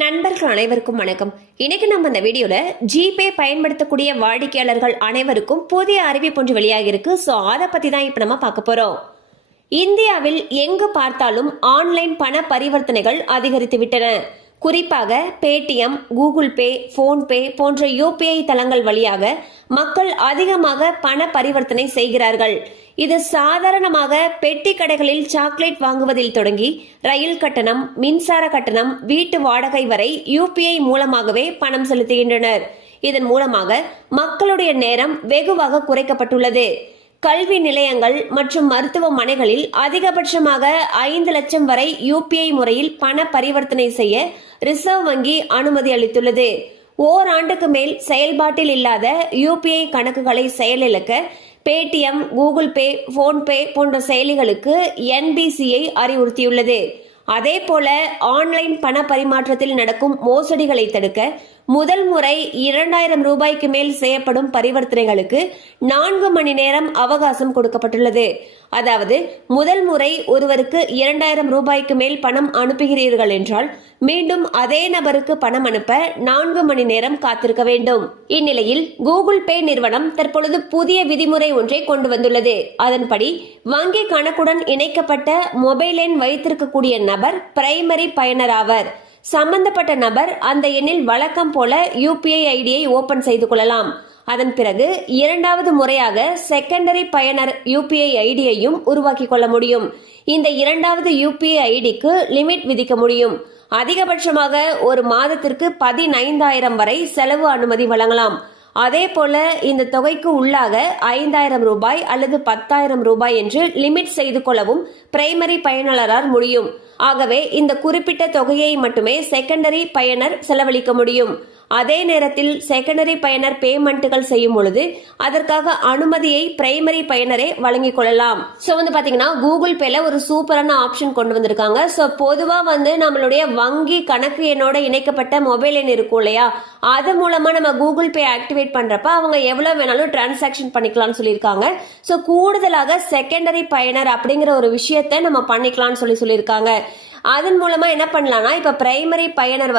நண்பர்கள் அனைவருக்கும் வணக்கம். இன்னைக்கு நம்ம இந்த வீடியோல ஜிபே பயன்படுத்தக்கூடிய வாடிக்கையாளர்கள் அனைவருக்கும் புதிய அறிவிப்பு ஒன்று வெளியாகி இருக்கு. ஸோ அதை பத்தி தான் இப்ப நம்ம பார்க்க போறோம். இந்தியாவில் எங்கு பார்த்தாலும் ஆன்லைன் பண பரிவர்த்தனைகள் அதிகரித்து விட்டன. குறிப்பாக பேடிஎம், கூகுள் பே, போன்பே போன்ற யூபிஐ தளங்கள் வழியாக மக்கள் அதிகமாக பண பரிவர்த்தனை செய்கிறார்கள். இது சாதாரணமாக பெட்டி கடைகளில் சாக்லேட் வாங்குவதில் தொடங்கி ரயில் கட்டணம், மின்சார கட்டணம், வீட்டு வாடகை வரை யூபிஐ மூலமாகவே பணம் செலுத்துகின்றனர். இதன் மூலமாக மக்களுடைய நேரம் வெகுவாக குறைக்கப்பட்டுள்ளது. கல்வி நிலையங்கள் மற்றும் மருத்துவமனைகளில் அதிகபட்சமாக 5 லட்சம் வரை யூபிஐ முறையில் பண பரிவர்த்தனை செய்ய ரிசர்வ் வங்கி அனுமதி அளித்துள்ளது. ஓராண்டுக்கு மேல் செயல்பாட்டில் இல்லாத யூபிஐ கணக்குகளை செயலிழக்க பேடிஎம், கூகுள் பே, போன்பே போன்ற செயலிகளுக்கு என்பிசிஐ அறிவுறுத்தியுள்ளது. அதே போல ஆன்லைன் பண பரிமாற்றத்தில் நடக்கும் மோசடிகளை தடுக்க முதல் முறை 2000 ரூபாய்க்கு மேல் செய்யப்படும் பரிவர்த்தனைகளுக்கு 4 மணி நேரம் அவகாசம் கொடுக்கப்பட்டுள்ளது. அதாவது முதல் முறை ஒருவருக்கு 2000 ரூபாய்க்கு மேல் பணம் அனுப்புகிறீர்கள் என்றால் மீண்டும் அதே நபருக்கு பணம் அனுப்ப 4 மணி நேரம் காத்திருக்க வேண்டும். இந்நிலையில் கூகுள் பே நிறுவனம் தற்பொழுது புதிய விதிமுறை ஒன்றை கொண்டு வந்துள்ளது. அதன்படி வங்கி கணக்குடன் இணைக்கப்பட்ட மொபைல் எண் வைத்திருக்கக்கூடிய நபர் பிரைமரி பயனர் ஆவர். சம்பந்தப்பட்ட நபர் அந்த எண்ணில் வழக்கம் போல யூபிஐ ஐடியை ஓபன் செய்து கொள்ளலாம். அதன் பிறகு இரண்டாவது முறையாக செகண்டரி பயனர் யூபிஐ ஐடியையும் உருவாக்கி கொள்ள முடியும். இந்த இரண்டாவது யூபிஐ ஐடிக்கு லிமிட் விதிக்க முடியும். அதிகபட்சமாக ஒரு மாதத்திற்கு 15,000 வரை செலவு அனுமதி வழங்கலாம். அதே போல இந்த தொகைக்கு உள்ளாக 5,000 ரூபாய் அல்லது 10,000 ரூபாய் என்று லிமிட் செய்து கொள்ளவும் பிரைமரி பயனாளரால் முடியும். ஆகவே இந்த குறிப்பிட்ட தொகையை மட்டுமே செகண்டரி பயனர் செலவழிக்க முடியும். அதே நேரத்தில் செகண்டரி பயனர் பேமெண்ட்டுகள் செய்யும் பொழுது அதற்காக அனுமதியை பிரைமரி பயனரே வழங்கிக் கொள்ளலாம். ஸோ பாத்தீங்கன்னா கூகுள் பேல ஒரு சூப்பரான ஆப்ஷன் கொண்டு வந்திருக்காங்க. ஸோ பொதுவா நம்மளுடைய வங்கி கணக்கு எண்ணோட இணைக்கப்பட்ட மொபைல் எண் இருக்கும் இல்லையா, அது மூலமா நம்ம கூகுள் பே ஆக்டிவேட் பண்றப்ப அவங்க எவ்வளவு வேணாலும் டிரான்சாக்ஷன் பண்ணிக்கலாம்னு சொல்லியிருக்காங்க. ஸோ கூடுதலாக செகண்டரி பயனர் அப்படிங்கிற ஒரு விஷயத்தை நம்ம பண்ணிக்கலாம்னு சொல்லியிருக்காங்க. அதன் மூலமா என்ன பண்ணலாம்னா, இப்ப பிரைமரி பயனர்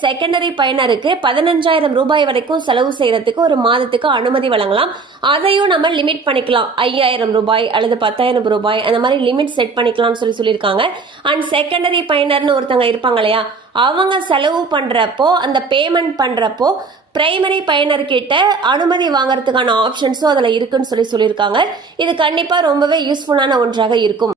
செகண்டரி பயனருக்கு 15,000 ரூபாய் வரைக்கும் செலவு செய்யறதுக்கு ஒரு மாதத்துக்கு அனுமதி வழங்கலாம். அதையும் நம்ம லிமிட் பண்ணிக்கலாம். 5,000 ரூபாய் அல்லது 10,000 ரூபாய் அந்த மாதிரி லிமிட் செட் பண்ணிக்கலாம்னு சொல்லியிருக்காங்க. அண்ட் செகண்டரி பயனர்னு ஒருத்தவங்க இருப்பாங்க இல்லையா, அவங்க செலவு பண்றப்போ அந்த பேமெண்ட் பண்றப்போ பிரைமரி பயனர்கிட்ட அனுமதி வாங்கறதுக்கான ஆப்ஷன்ஸும் அதுல இருக்குன்னு சொல்லியிருக்காங்க. இது கண்டிப்பா ரொம்பவே யூஸ்ஃபுல்லான ஒன்றாக இருக்கும்.